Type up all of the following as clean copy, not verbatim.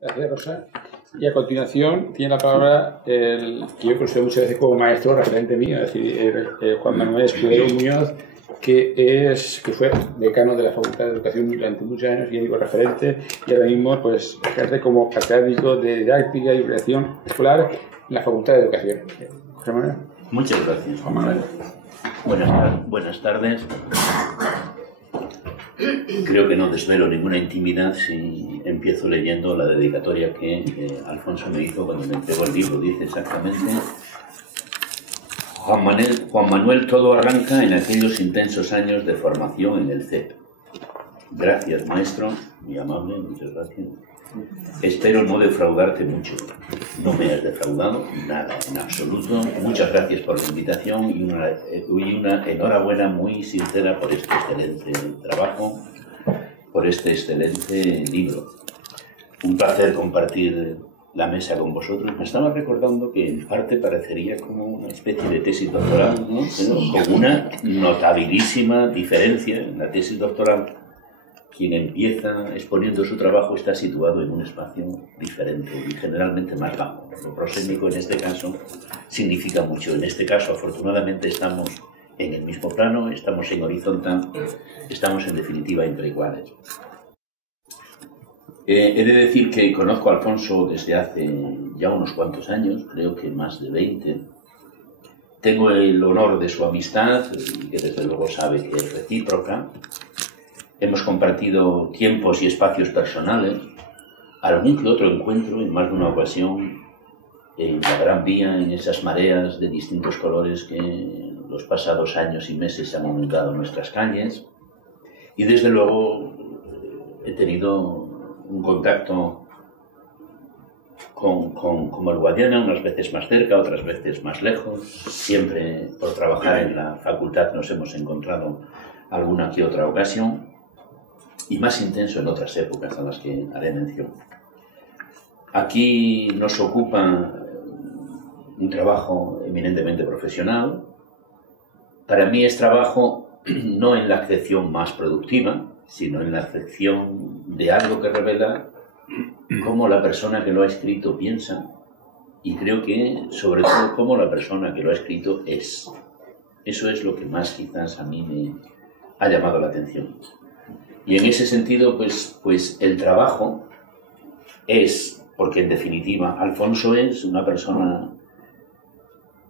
Gracias, Rosa. Y a continuación tiene la palabra el que yo considero muchas veces como maestro referente mío, es decir, Juan Manuel Escudero Muñoz, que fue decano de la Facultad de Educación durante muchos años y único referente, y ahora mismo pues, ejerce como catedrático de didáctica y creación escolar en la Facultad de Educación. José Manuel. Muchas gracias, Juan Manuel. Buenas tardes. Creo que no desvelo ninguna intimidad si empiezo leyendo la dedicatoria que Alfonso me hizo cuando me entregó el libro. Dice exactamente: Juan Manuel, todo arranca en aquellos intensos años de formación en el CEP. Gracias, maestro, muy amable, muchas gracias. Espero no defraudarte mucho. No me has defraudado, nada, en absoluto. Muchas gracias por la invitación y una enhorabuena muy sincera por este excelente trabajo, por este excelente libro. Un placer compartir la mesa con vosotros. Me estaba recordando que en parte parecería como una especie de tesis doctoral, ¿no? Pero con una notabilísima diferencia. En la tesis doctoral, quien empieza exponiendo su trabajo está situado en un espacio diferente y generalmente más bajo. Lo prosémico en este caso significa mucho. En este caso, afortunadamente, estamos en el mismo plano, estamos en horizontal, estamos en definitiva entre iguales. He de decir que conozco a Alfonso desde hace ya unos cuantos años, creo que más de 20. Tengo el honor de su amistad, que desde luego sabe que es recíproca. Hemos compartido tiempos y espacios personales, algún que otro encuentro en más de una ocasión en la Gran Vía, en esas mareas de distintos colores que los pasados años y meses han aumentado nuestras calles. Y desde luego he tenido un contacto con el Guadiana, unas veces más cerca, otras veces más lejos. Siempre por trabajar en la facultad nos hemos encontrado alguna que otra ocasión, y más intenso en otras épocas a las que haré mención. Aquí nos ocupa un trabajo eminentemente profesional. Para mí es trabajo no en la acepción más productiva, sino en la acepción de algo que revela cómo la persona que lo ha escrito piensa, y creo que sobre todo cómo la persona que lo ha escrito es. Eso es lo que más quizás a mí me ha llamado la atención. Y en ese sentido, pues el trabajo es, porque en definitiva Alfonso es una persona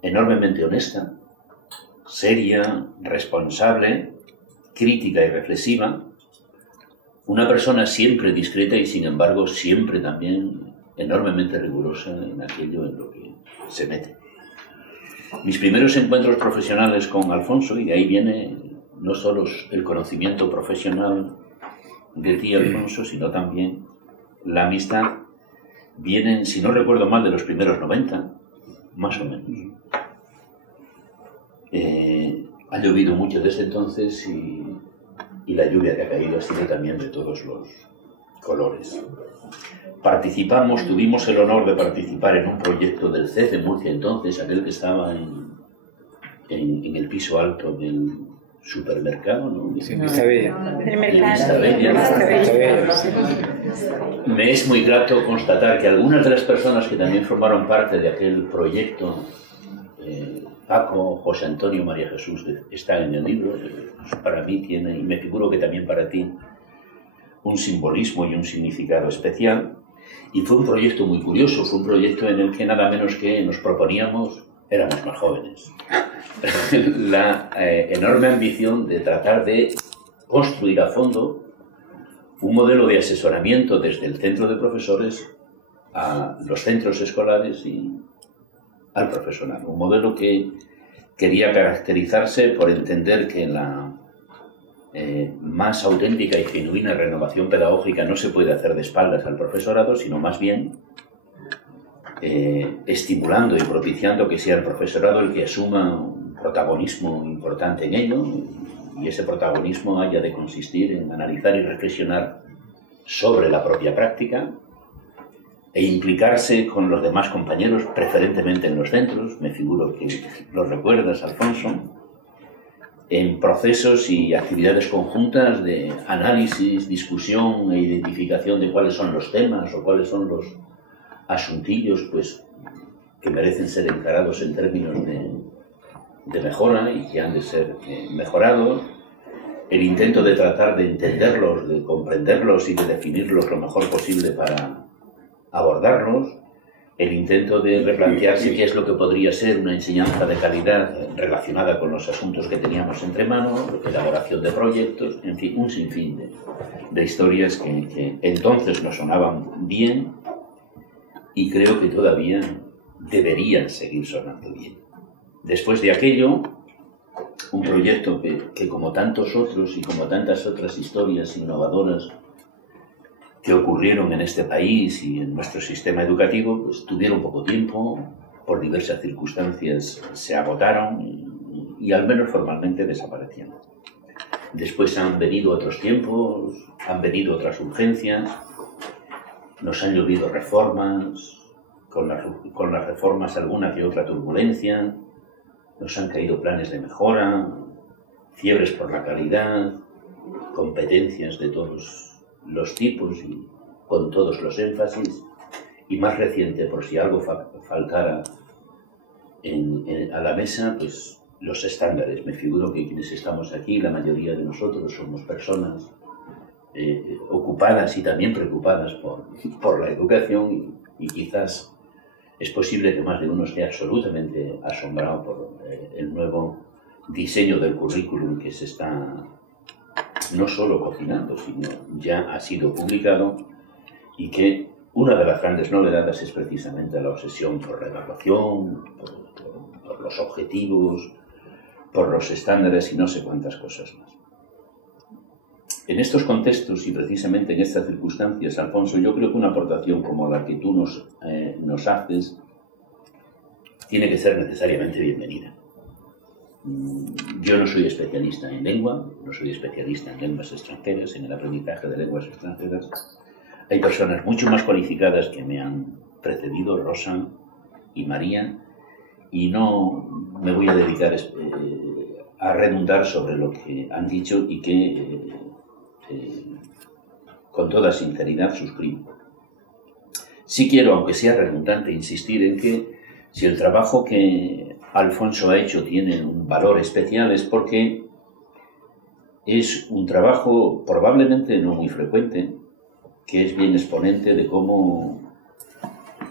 enormemente honesta, seria, responsable, crítica y reflexiva, una persona siempre discreta y sin embargo siempre también enormemente rigurosa en aquello en lo que se mete. Mis primeros encuentros profesionales con Alfonso, y de ahí viene no solo el conocimiento profesional de ti, Alfonso, sino también la amistad, vienen, si no recuerdo mal, de los primeros 90, más o menos. Ha llovido mucho desde entonces y la lluvia que ha caído ha sido también de todos los colores. Tuvimos el honor de participar en un proyecto del CEF de Murcia entonces, aquel que estaba en el piso alto del supermercado, ¿no? Sí, Vistabella. Me es muy grato constatar que algunas de las personas que también formaron parte de aquel proyecto, Paco, José Antonio, María Jesús, están en el libro. Para mí tiene, y me figuro que también para ti, un simbolismo y un significado especial. Y fue un proyecto muy curioso, fue un proyecto en el que nada menos que nos proponíamos, éramos más jóvenes, la enorme ambición de tratar de construir a fondo un modelo de asesoramiento desde el centro de profesores a los centros escolares y al profesorado. Un modelo que quería caracterizarse por entender que la más auténtica y genuina renovación pedagógica no se puede hacer de espaldas al profesorado, sino más bien estimulando y propiciando que sea el profesorado el que asuma un protagonismo importante en ello, y ese protagonismo haya de consistir en analizar y reflexionar sobre la propia práctica e implicarse con los demás compañeros, preferentemente en los centros. Me figuro que lo recuerdas, Alfonso, en procesos y actividades conjuntas de análisis, discusión e identificación de cuáles son los temas o cuáles son los asuntillos pues, que merecen ser encarados en términos de mejora y que han de ser mejorados, el intento de tratar de entenderlos, de comprenderlos y de definirlos lo mejor posible para abordarlos, el intento de replantearse qué es lo que podría ser una enseñanza de calidad relacionada con los asuntos que teníamos entre manos, elaboración de proyectos, en fin, un sinfín de historias que entonces nos sonaban bien y creo que todavía deberían seguir sonando bien. Después de aquello, un proyecto que como tantos otros y como tantas otras historias innovadoras que ocurrieron en este país y en nuestro sistema educativo, pues tuvieron poco tiempo, por diversas circunstancias se agotaron y al menos formalmente desaparecieron. Después han venido otros tiempos, han venido otras urgencias, nos han llovido reformas, con las reformas alguna que otra turbulencia, nos han caído planes de mejora, fiebres por la calidad, competencias de todos los tipos y con todos los énfasis, y más reciente, por si algo faltara a la mesa, pues los estándares. Me figuro que quienes estamos aquí, la mayoría de nosotros somos personas ocupadas y también preocupadas por la educación y quizás es posible que más de uno esté absolutamente asombrado por el nuevo diseño del currículum que se está no solo cocinando, sino ya ha sido publicado y que una de las grandes novedades es precisamente la obsesión por la evaluación, por los objetivos, por los estándares y no sé cuántas cosas más. En estos contextos y precisamente en estas circunstancias, Alfonso, yo creo que una aportación como la que tú nos haces tiene que ser necesariamente bienvenida. Yo no soy especialista en lengua, no soy especialista en lenguas extranjeras, en el aprendizaje de lenguas extranjeras. Hay personas mucho más cualificadas que me han precedido, Rosa y María, y no me voy a dedicar a redundar sobre lo que han dicho y que con toda sinceridad suscribo. Sí quiero, aunque sea redundante, insistir en que si el trabajo que Alfonso ha hecho tiene un valor especial es porque es un trabajo probablemente no muy frecuente, que es bien exponente de cómo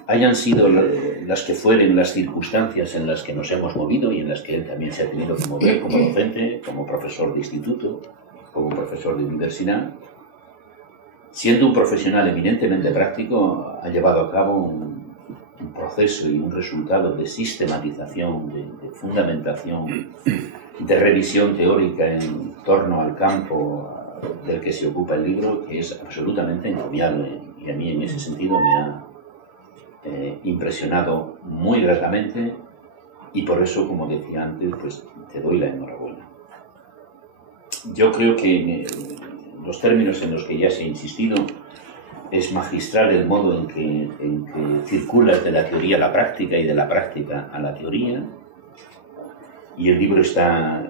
hayan sido las que fueren las circunstancias en las que nos hemos movido y en las que él también se ha tenido que mover como docente, como profesor de instituto, como profesor de universidad. Siendo un profesional eminentemente práctico, ha llevado a cabo un proceso y un resultado de sistematización, de fundamentación, de revisión teórica en torno al campo del que se ocupa el libro, que es absolutamente encomiable y a mí en ese sentido me ha impresionado muy gratamente y por eso, como decía antes, pues te doy la enhorabuena. Yo creo que los términos en los que ya se ha insistido es magistral el modo en que circulas de la teoría a la práctica y de la práctica a la teoría, y el libro está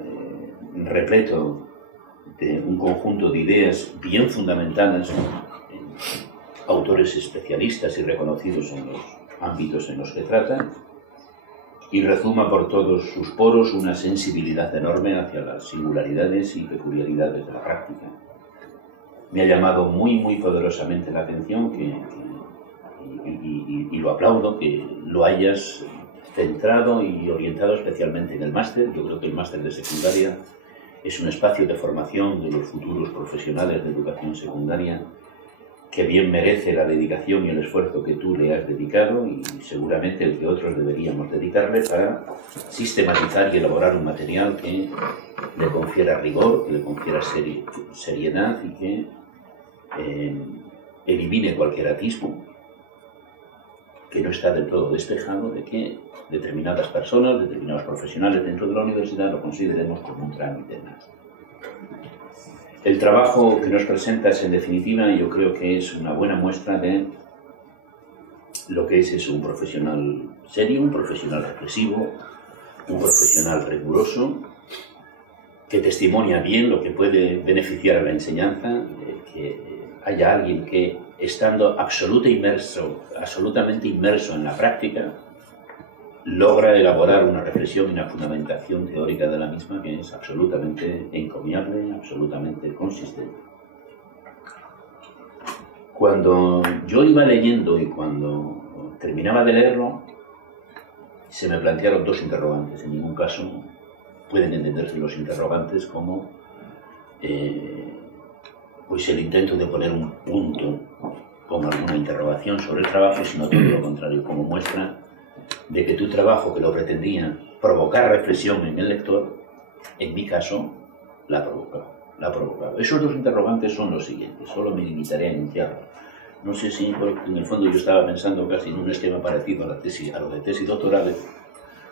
repleto de un conjunto de ideas bien fundamentadas en autores especialistas y reconocidos en los ámbitos en los que trata, y rezuma por todos sus poros una sensibilidad enorme hacia las singularidades y peculiaridades de la práctica. Me ha llamado muy, muy poderosamente la atención y lo aplaudo, que lo hayas centrado y orientado especialmente en el máster. Yo creo que el máster de secundaria es un espacio de formación de los futuros profesionales de educación secundaria que bien merece la dedicación y el esfuerzo que tú le has dedicado y seguramente el que otros deberíamos dedicarle para sistematizar y elaborar un material que le confiera rigor, que le confiera seriedad y que elimine cualquier atisbo que no está del todo despejado de que determinadas personas, determinados profesionales dentro de la universidad lo consideremos como un trámite más. El trabajo que nos presentas, en definitiva, yo creo que es una buena muestra de lo que es eso, un profesional serio, un profesional reflexivo, un profesional riguroso, que testimonia bien lo que puede beneficiar a la enseñanza, que haya alguien que, estando absolutamente inmerso en la práctica, logra elaborar una reflexión y una fundamentación teórica de la misma que es absolutamente encomiable, absolutamente consistente. Cuando yo iba leyendo y cuando terminaba de leerlo, se me plantearon dos interrogantes. En ningún caso pueden entenderse los interrogantes como pues el intento de poner un punto como alguna interrogación sobre el trabajo, sino todo lo contrario, como muestra de que tu trabajo, que lo pretendía provocar reflexión en el lector, en mi caso, la ha provocado. Esos dos interrogantes son los siguientes, solo me limitaré a enunciarlos. No sé si, en el fondo, yo estaba pensando casi en un esquema parecido a lo de tesis doctorales,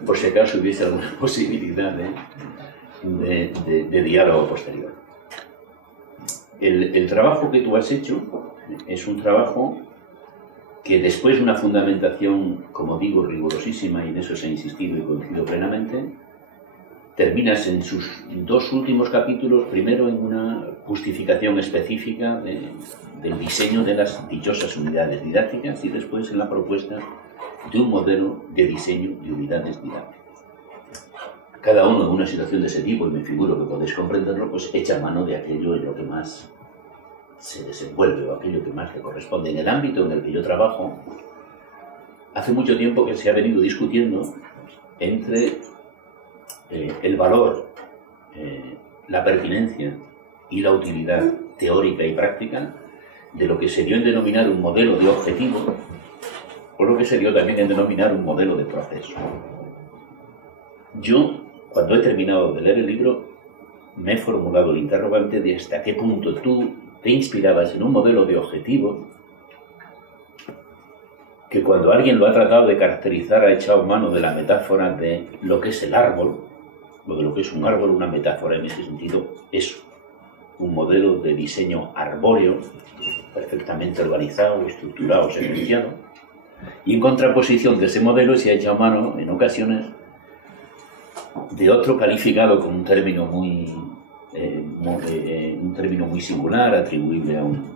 por si acaso hubiese alguna posibilidad de diálogo posterior. El trabajo que tú has hecho es un trabajo que, después de una fundamentación, como digo, rigurosísima, y en eso se ha insistido y coincido plenamente, terminas en sus dos últimos capítulos, primero en una justificación específica del diseño de las dichosas unidades didácticas y después en la propuesta de un modelo de diseño de unidades didácticas. Cada uno en una situación de ese tipo, y me figuro que podéis comprenderlo, pues echa mano de aquello en lo que más se desenvuelve o aquello que más le corresponde. En el ámbito en el que yo trabajo, hace mucho tiempo que se ha venido discutiendo entre el valor, la pertinencia y la utilidad teórica y práctica de lo que se dio en denominar un modelo de objetivo o lo que se dio también en denominar un modelo de proceso. Yo, cuando he terminado de leer el libro, me he formulado el interrogante de hasta qué punto tú te inspirabas en un modelo de objetivo que, cuando alguien lo ha tratado de caracterizar, ha echado mano de la metáfora de lo que es el árbol, o de lo que es un árbol. Una metáfora en ese sentido es un modelo de diseño arbóreo, perfectamente organizado, estructurado, secuenciado, y en contraposición de ese modelo se ha echado mano en ocasiones de otro calificado con un término muy singular, atribuible a un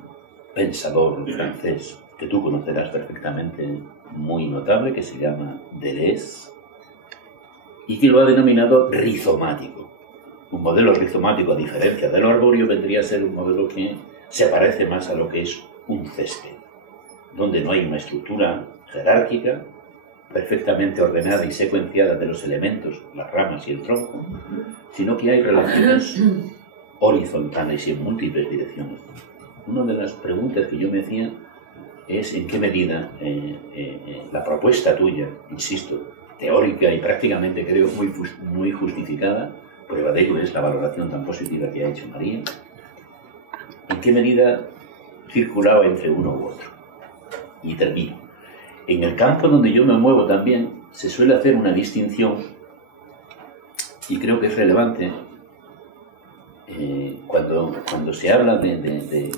pensador francés que tú conocerás perfectamente, muy notable, que se llama Deleuze, y que lo ha denominado rizomático. Un modelo rizomático, a diferencia del arbóreo, vendría a ser un modelo que se parece más a lo que es un césped, donde no hay una estructura jerárquica perfectamente ordenada y secuenciada de los elementos, las ramas y el tronco, sino que hay relaciones horizontales y en múltiples direcciones. Una de las preguntas que yo me hacía es en qué medida la propuesta tuya, insisto, teórica y prácticamente creo muy justificada, prueba de ello es la valoración tan positiva que ha hecho María, en qué medida circulaba entre uno u otro. Y termino. En el campo donde yo me muevo también se suele hacer una distinción, y creo que es relevante, cuando se habla de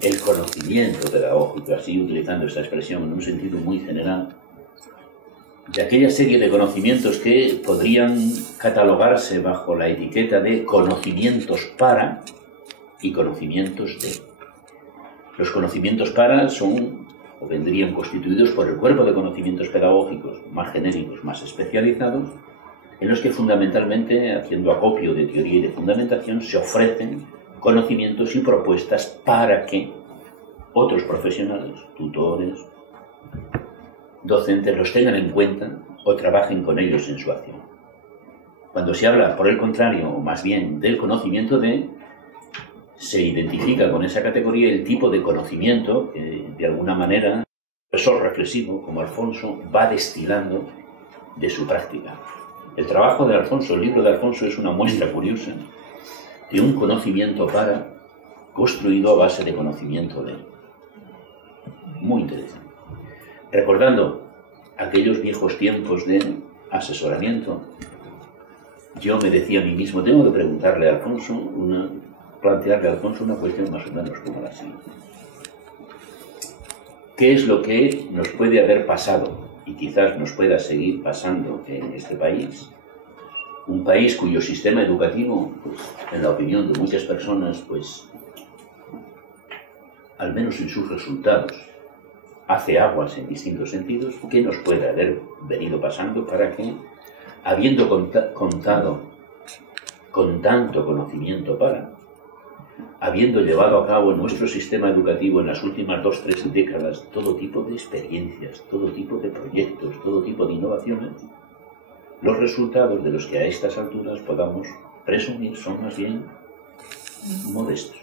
el conocimiento pedagógico, así utilizando esta expresión en un sentido muy general, de aquella serie de conocimientos que podrían catalogarse bajo la etiqueta de conocimientos para y conocimientos de. Los conocimientos para son o vendrían constituidos por el cuerpo de conocimientos pedagógicos más genéricos, más especializados, en los que fundamentalmente, haciendo acopio de teoría y de fundamentación, se ofrecen conocimientos y propuestas para que otros profesionales, tutores, docentes, los tengan en cuenta o trabajen con ellos en su acción. Cuando se habla, por el contrario, o más bien del conocimiento de, se identifica con esa categoría el tipo de conocimiento que, de alguna manera, el profesor reflexivo, como Alfonso, va destilando de su práctica. El trabajo de Alfonso, el libro de Alfonso, es una muestra curiosa de un conocimiento para construido a base de conocimiento de. Muy interesante. Recordando aquellos viejos tiempos de asesoramiento, yo me decía a mí mismo, tengo que plantearle a Alfonso una cuestión más o menos como la siguiente. ¿Qué es lo que nos puede haber pasado y quizás nos pueda seguir pasando en este país un país cuyo sistema educativo, pues, en la opinión de muchas personas, pues, al menos en sus resultados, hace aguas en distintos sentidos. ¿Qué nos puede haber venido pasando para que, habiendo contado con tanto conocimiento habiendo llevado a cabo en nuestro sistema educativo en las últimas 2 o 3 décadas todo tipo de experiencias, todo tipo de proyectos, todo tipo de innovaciones, los resultados de los que a estas alturas podamos presumir son más bien modestos?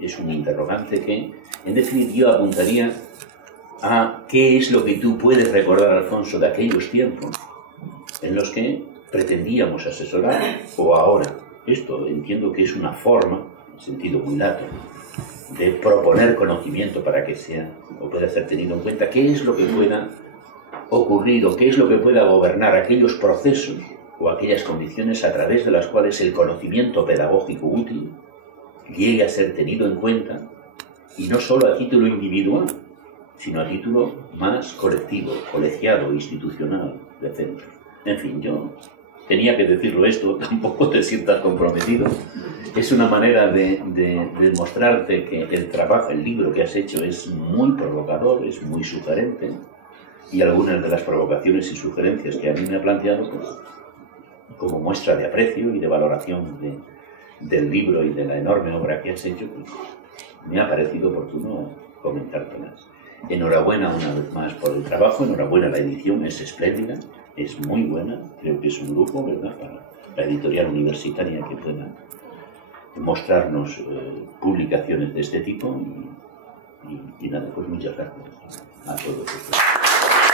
Es un interrogante que, en definitiva, yo apuntaría a qué es lo que tú puedes recordar, Alfonso, de aquellos tiempos en los que pretendíamos asesorar, o ahora. Esto entiendo que es una forma, en sentido muy lato, de proponer conocimiento para que sea o pueda ser tenido en cuenta qué es lo que pueda ocurrir o qué es lo que pueda gobernar aquellos procesos o aquellas condiciones a través de las cuales el conocimiento pedagógico útil llegue a ser tenido en cuenta, y no solo a título individual, sino a título más colectivo, colegiado, institucional, de centros. En fin, yo tenía que decirlo esto, tampoco te sientas comprometido. Es una manera de demostrarte que el trabajo, el libro que has hecho es muy provocador, es muy sugerente, y algunas de las provocaciones y sugerencias que a mí me ha planteado, pues, como muestra de aprecio y de valoración del libro y de la enorme obra que has hecho, pues, me ha parecido oportuno comentártelas. Enhorabuena una vez más por el trabajo, enhorabuena, la edición es espléndida, es muy buena, creo que es un grupo, ¿verdad?, para la editorial universitaria que pueda mostrarnos publicaciones de este tipo, y nada, pues muchas gracias a todos ustedes.